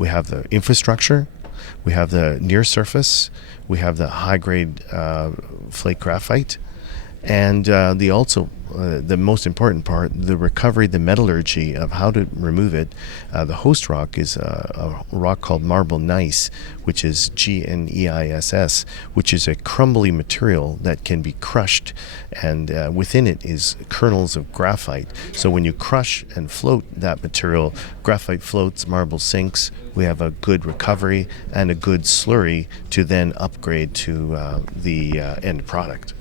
We have the infrastructure, we have the near surface, we have the high-grade flake graphite, and the most important part, the recovery, the metallurgy of how to remove it. The host rock is a rock called marble gneiss, which is GNEISS, which is a crumbly material that can be crushed, and within it is kernels of graphite. So when you crush and float that material, graphite floats, marble sinks. We have a good recovery and a good slurry to then upgrade to the end product.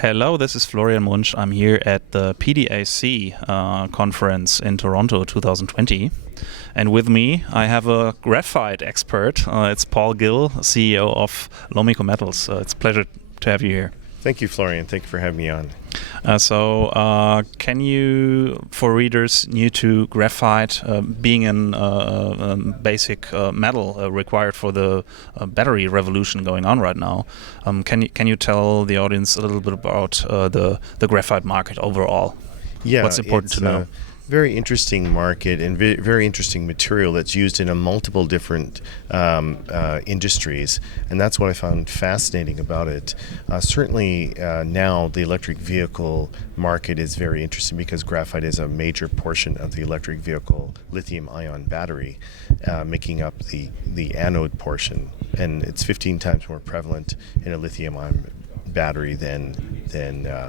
Hello, this is Florian Munsch. I'm here at the PDAC conference in Toronto 2020. And with me, I have a graphite expert. It's Paul Gill, CEO of Lomiko Metals. It's a pleasure to have you here. Thank you, Florian. Thank you for having me on. Can you, for readers new to graphite, being a basic metal required for the battery revolution going on right now, can you tell the audience a little bit about the graphite market overall? Yeah, what's important to know? Very interesting market and very interesting material that's used in multiple different industries, and that's what I found fascinating about it. Certainly now the electric vehicle market is very interesting because graphite is a major portion of the electric vehicle lithium-ion battery, making up the anode portion, and it's 15 times more prevalent in a lithium-ion battery than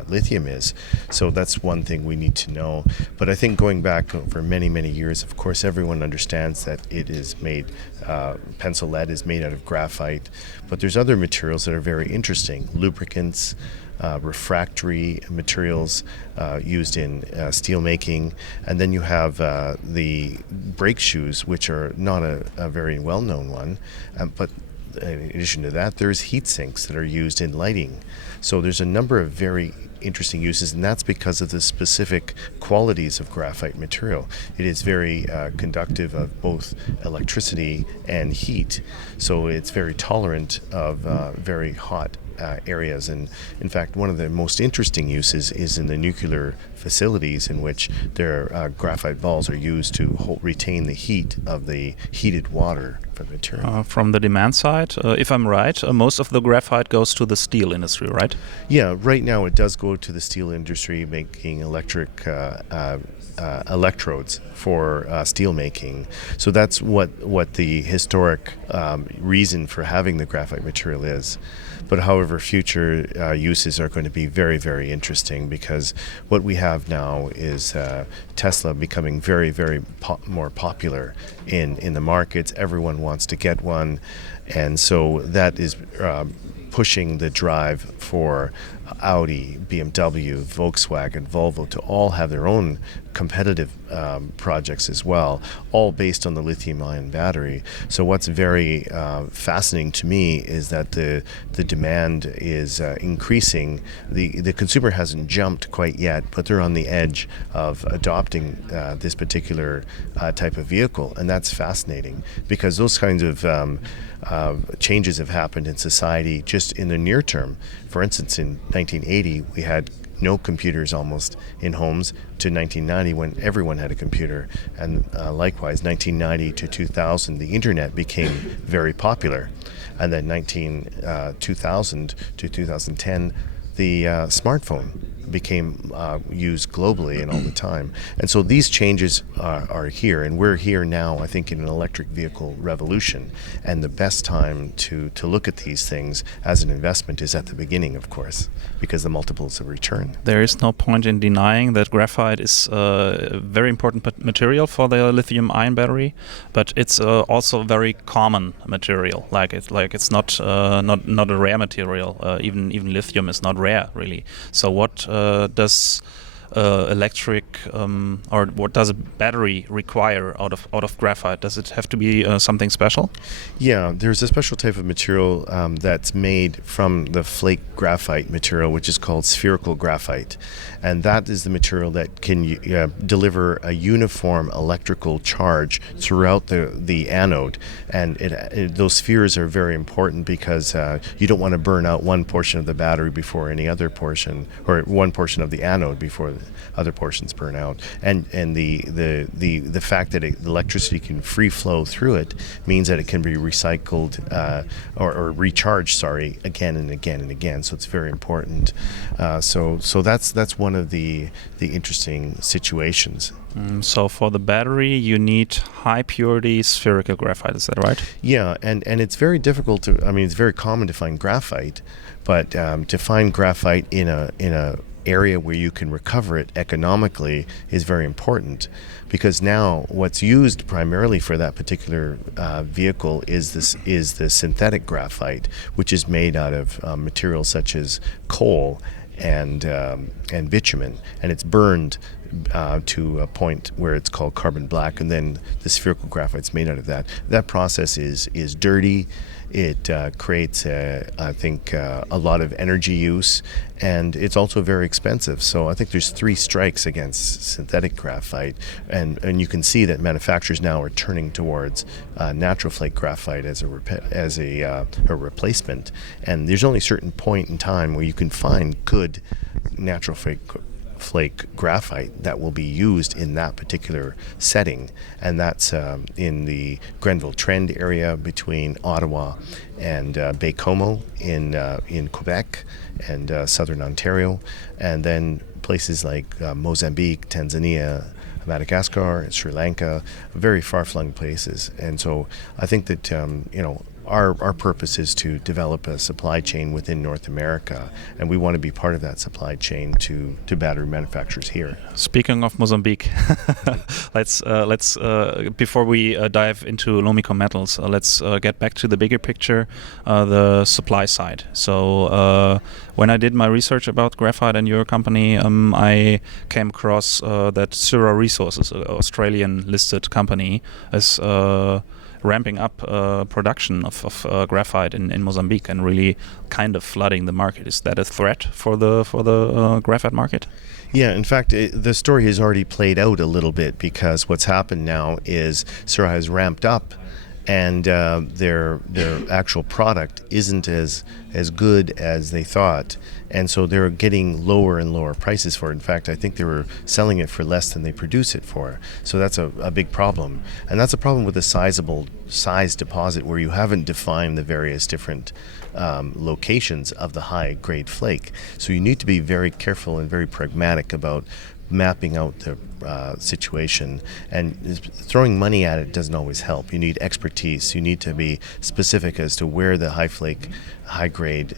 lithium is. So that's one thing we need to know. But I think going back for many years, of course, everyone understands that it is made, pencil lead is made out of graphite, but there's other materials that are very interesting. Lubricants, refractory materials used in steel making, and then you have the brake shoes, which are not a very well-known one, but in addition to that, there's heat sinks that are used in lighting. So there's a number of very interesting uses, and that's because of the specific qualities of graphite material. It is very conductive of both electricity and heat, so it's very tolerant of very hot areas. And in fact, one of the most interesting uses is in the nuclear facilities, in which their graphite balls are used to retain the heat of the heated water for the material. From the demand side, if I'm right, most of the graphite goes to the steel industry, right? Yeah, right now it does go to the steel industry, making electric electrodes for steel making. So that's what the historic reason for having the graphite material is. But however, future uses are going to be very interesting, because what we have now is Tesla becoming very more popular in the markets. Everyone wants to get one, and so that is pushing the drive for Audi, BMW, Volkswagen, Volvo to all have their own competitive projects as well, all based on the lithium-ion battery. So what's very fascinating to me is that the demand is increasing. The consumer hasn't jumped quite yet, but they're on the edge of adopting this particular type of vehicle, and that's fascinating, because those kinds of changes have happened in society just in the near term. For instance, in 1980, we had no computers almost in homes, to 1990 when everyone had a computer, and likewise 1990 to 2000 the internet became very popular, and then 2000 to 2010 the smartphone became used globally and all the time. And so these changes are here, and we're here now, I think, in an electric vehicle revolution. And the best time to look at these things as an investment is at the beginning, of course, because the multiples of return. There is no point in denying that graphite is a very important material for the lithium-ion battery, but it's also a very common material. It's not a rare material. Even lithium is not rare, really. So what does electric or what does a battery require out of graphite? Does it have to be something special? Yeah, there's a special type of material that's made from the flake graphite material, which is called spherical graphite. And that is the material that can deliver a uniform electrical charge throughout the anode. And those spheres are very important because you don't want to burn out one portion of the battery before any other portion, or one portion of the anode before the other portions burn out. And the fact that the electricity can free flow through it means that it can be recycled or recharged, again and again and again. So it's very important. So that's one of the interesting situations. So for the battery, you need high purity spherical graphite. Is that right? Yeah, and it's very difficult to. I mean, it's very common to find graphite, but to find graphite in a area where you can recover it economically is very important, because now what's used primarily for that particular vehicle is the synthetic graphite, which is made out of materials such as coal and bitumen, and it's burned to a point where it's called carbon black, and then the spherical graphite's made out of that. That process is dirty. It creates, I think, a lot of energy use, and it's also very expensive. So I think there's 3 strikes against synthetic graphite, and you can see that manufacturers now are turning towards natural flake graphite as a replacement. And there's only a certain point in time where you can find good natural flake graphite that will be used in that particular setting, and that's in the Grenville Trend area between Ottawa and Baie-Comeau in Quebec and southern Ontario, and then places like Mozambique, Tanzania, Madagascar, Sri Lanka, very far-flung places. And so I think that our purpose is to develop a supply chain within North America, and we want to be part of that supply chain to battery manufacturers here. Speaking of Mozambique, let's before we dive into Lomiko Metals, let's get back to the bigger picture, the supply side. So when I did my research about graphite and your company, I came across that Syrah Resources, an Australian listed company, is ramping up production of graphite in Mozambique and really kind of flooding the market. Is that a threat for the graphite market? Yeah, in fact, the story has already played out a little bit, because what's happened now is Syrah has ramped up, and their actual product isn't as good as they thought, and so they're getting lower and lower prices for it. In fact, I think they were selling it for less than they produce it for. So that's a big problem, and that's a problem with a sizable size deposit where you haven't defined the various different locations of the high-grade flake. So you need to be very careful and very pragmatic about mapping out the situation, and throwing money at it doesn't always help. You need expertise. You need to be specific as to where the high-grade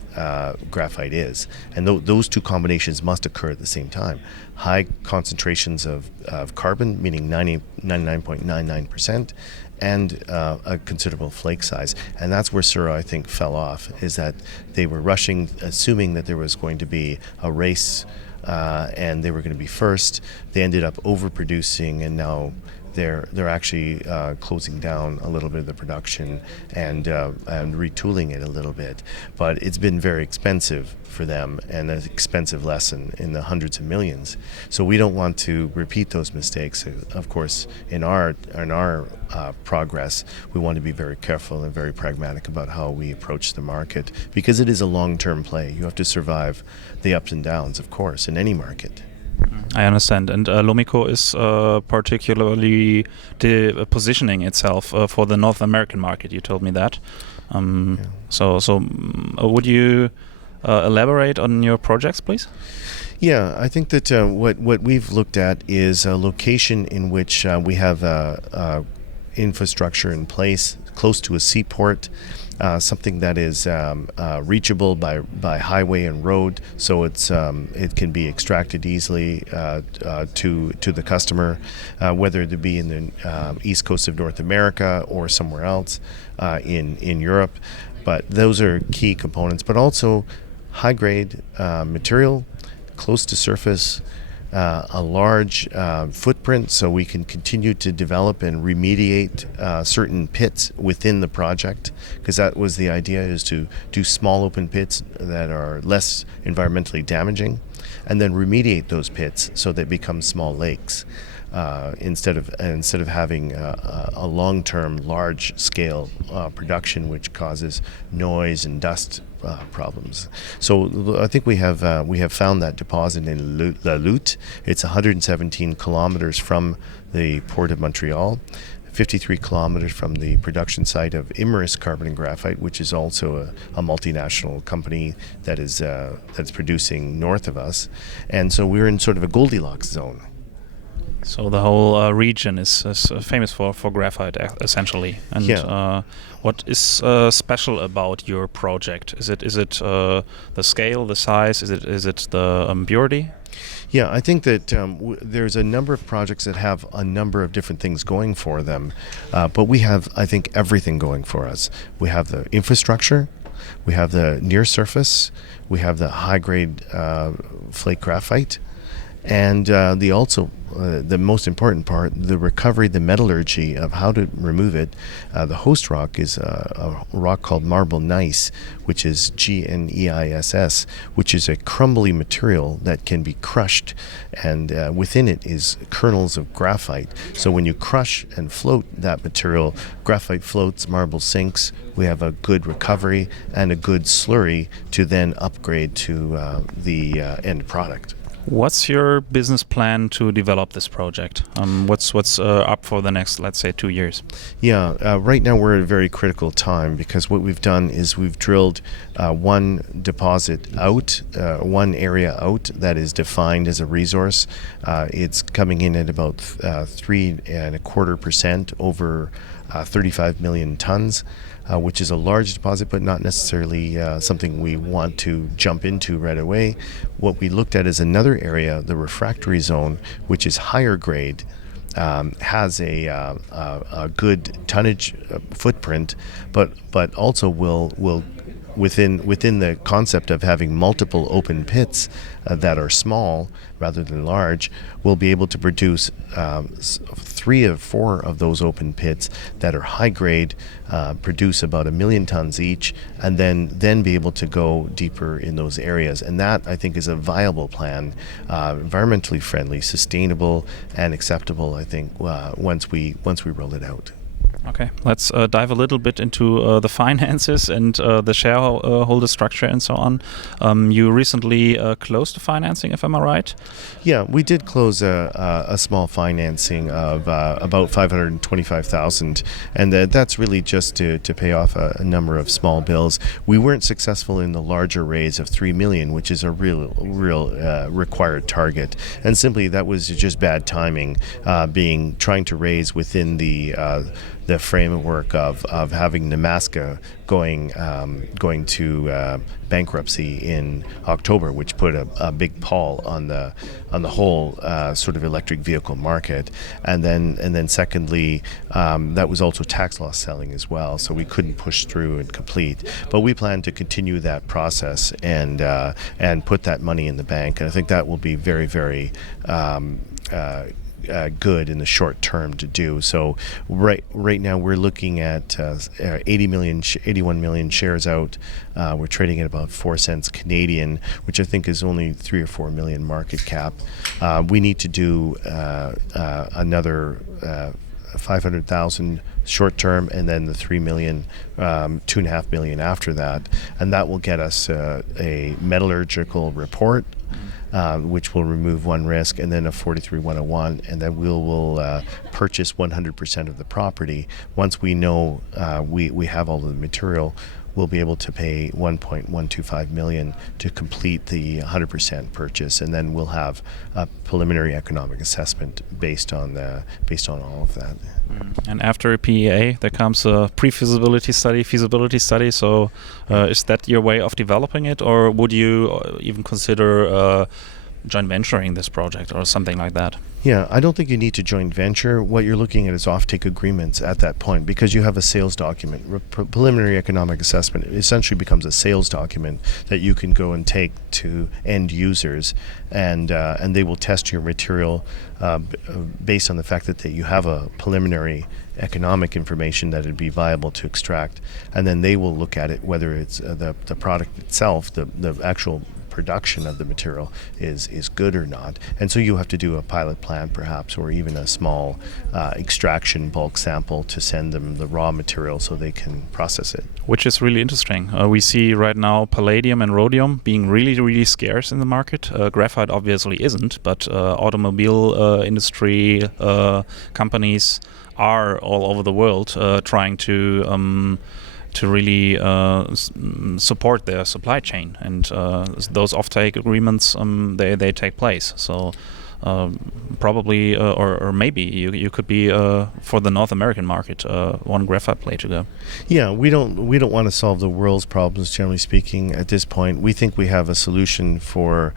graphite is, and those two combinations must occur at the same time. High concentrations of carbon, meaning 99.99%, and a considerable flake size. And that's where Syrah, I think, fell off, is that they were rushing, assuming that there was going to be a race and they were going to be first. They ended up overproducing, and now they're actually closing down a little bit of the production and retooling it a little bit. But it's been very expensive for them, and an expensive lesson in the hundreds of millions. So we don't want to repeat those mistakes. Of course, in our progress, we want to be very careful and very pragmatic about how we approach the market, because it is a long-term play. You have to survive the ups and downs, of course, in any market. I understand. And Lomiko is particularly positioning itself for the North American market. You told me that. Yeah. So would you elaborate on your projects, please? Yeah, I think that what we've looked at is a location in which we have infrastructure in place close to a seaport, something that is reachable by highway and road, so it can be extracted easily to the customer, whether it be in the east coast of North America or somewhere else in Europe. But those are key components. But also high-grade material, close to surface, a large footprint so we can continue to develop and remediate certain pits within the project, because that was the idea, is to do small open pits that are less environmentally damaging and then remediate those pits so they become small lakes. Instead of having a long-term, large-scale production which causes noise and dust problems. So I think we have found that deposit in La Lutte. It's 117 kilometers from the port of Montreal, 53 kilometers from the production site of Imerys Carbon and Graphite, which is also a multinational company that is that's producing north of us. And so we're in sort of a Goldilocks zone. So the whole region is famous for graphite, essentially. And what is special about your project? Is it the scale, the size? Is it the purity? Yeah, I think that there's a number of projects that have a number of different things going for them, but we have, I think, everything going for us. We have the infrastructure, we have the near surface, we have the high-grade flake graphite, and the most important part, the recovery, the metallurgy of how to remove it. The host rock is a rock called marble gneiss, which is GNEISS, which is a crumbly material that can be crushed, and within it is kernels of graphite. So when you crush and float that material, graphite floats, marble sinks. We have a good recovery and a good slurry to then upgrade to the end product. What's your business plan to develop this project? What's up for the next, let's say, 2 years? Yeah, right now we're at a very critical time, because what we've done is we've drilled one deposit out, one area out that is defined as a resource. It's coming in at about 3.25% over 35 million tons. Which is a large deposit, but not necessarily something we want to jump into right away. What we looked at is another area, the refractory zone, which is higher grade, has a good tonnage footprint, but also will within the concept of having multiple open pits that are small rather than large, we'll be able to produce 3 or 4 of those open pits that are high grade, produce about 1 million tons each, and then be able to go deeper in those areas. And that, I think, is a viable plan, environmentally friendly, sustainable, and acceptable, I think, once we roll it out. Okay, let's dive a little bit into the finances and the shareholder structure and so on. You recently closed the financing, if I'm right? Yeah, we did close a small financing of about $525,000, and that's really just to pay off a number of small bills. We weren't successful in the larger raise of $3 million, which is a real required target, and simply that was just bad timing, trying to raise within the framework of having Nemaska going to bankruptcy in October, which put a big pall on the whole sort of electric vehicle market, and then secondly, that was also tax loss selling as well, so we couldn't push through and complete. But we plan to continue that process and put that money in the bank, and I think that will be very, very good in the short term to do. So right now we're looking at 81 million shares out. We're trading at about 4 cents Canadian, which I think is only 3 or 4 million market cap. We need to do another 500,000 short term, and then the 3 million, 2.5 million after that, and that will get us a metallurgical report, which will remove one risk, and then a 43-101, and then we'll purchase 100% of the property. Once we know we have all of the material, we'll be able to pay $1.125 million to complete the 100% purchase, and then we'll have a preliminary economic assessment based on all of that. And after a PEA, there comes a pre-feasibility study, feasibility study. So, is that your way of developing it, or would you even consider joint venturing this project or something like that? Yeah, I don't think you need to joint venture. What you're looking at is offtake agreements at that point, because you have a sales document. Preliminary economic assessment essentially becomes a sales document that you can go and take to end users, and they will test your material based on the fact that you have a preliminary economic information that it'd be viable to extract, and then they will look at it, whether it's the product itself, the actual production of the material is good or not. And so you have to do a pilot plant perhaps, or even a small extraction bulk sample to send them the raw material so they can process it. Which is really interesting. We see right now palladium and rhodium being really, really scarce in the market. Graphite obviously isn't, but automobile industry companies are all over the world trying to really support their supply chain, and those offtake agreements they take place. So probably or maybe you could be for the North American market one graphite play to go. Yeah, we don't want to solve the world's problems, generally speaking, at this point. We think we have a solution for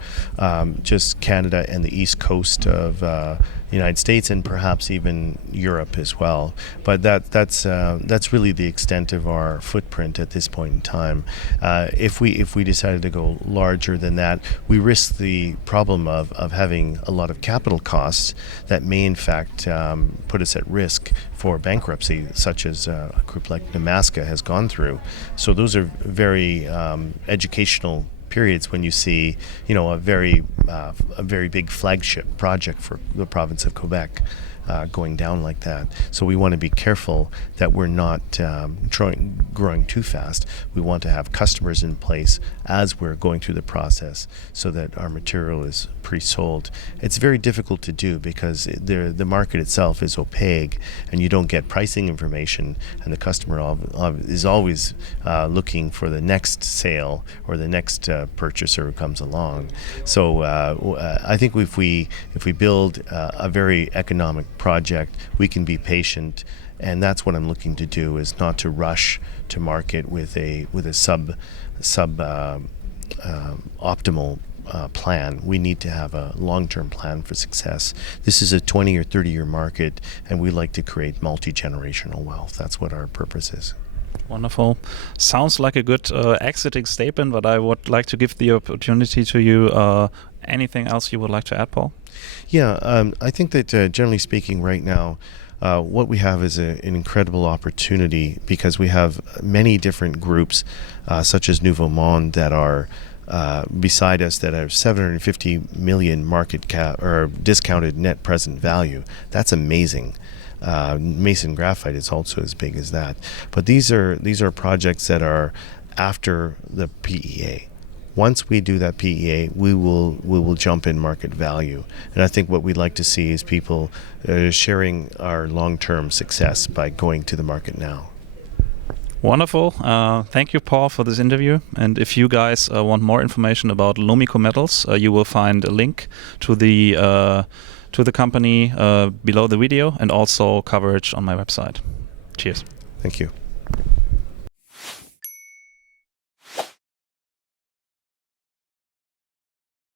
just Canada and the east coast of the United States, and perhaps even Europe as well. But that's really the extent of our footprint at this point in time. If we decided to go larger than that, we risk the problem of having a lot of capital costs that may in fact put us at risk for bankruptcy, such as a group like Namaska has gone through. So those are very educational periods when you see, a very big flagship project for the province of Quebec going down like that. So we want to be careful that we're not growing too fast. We want to have customers in place as we're going through the process so that our material is pre-sold. It's very difficult to do because the market itself is opaque and you don't get pricing information, and the customer is always looking for the next sale or the next purchaser who comes along. So I think if we build a very economic project, we can be patient, and that's what I'm looking to do, is not to rush to market with a sub optimal plan. We need to have a long-term plan for success. This is a 20 or 30-year market, and we like to create multi-generational wealth. That's what our purpose is. Wonderful. Sounds like a good exiting statement, but I would like to give the opportunity to you. Anything else you would like to add, Paul? Yeah, I think that generally speaking right now, what we have is an incredible opportunity, because we have many different groups such as Nouveau Monde that are beside us, that have 750 million market cap or discounted net present value. That's amazing. Mason Graphite is also as big as that. But these are projects that are after the PEA. Once we do that PEA, we will jump in market value. And I think what we'd like to see is people sharing our long-term success by going to the market now. Wonderful. Thank you, Paul, for this interview. And if you guys want more information about Lomiko Metals, you will find a link to the company below the video, and also coverage on my website. Cheers. Thank you.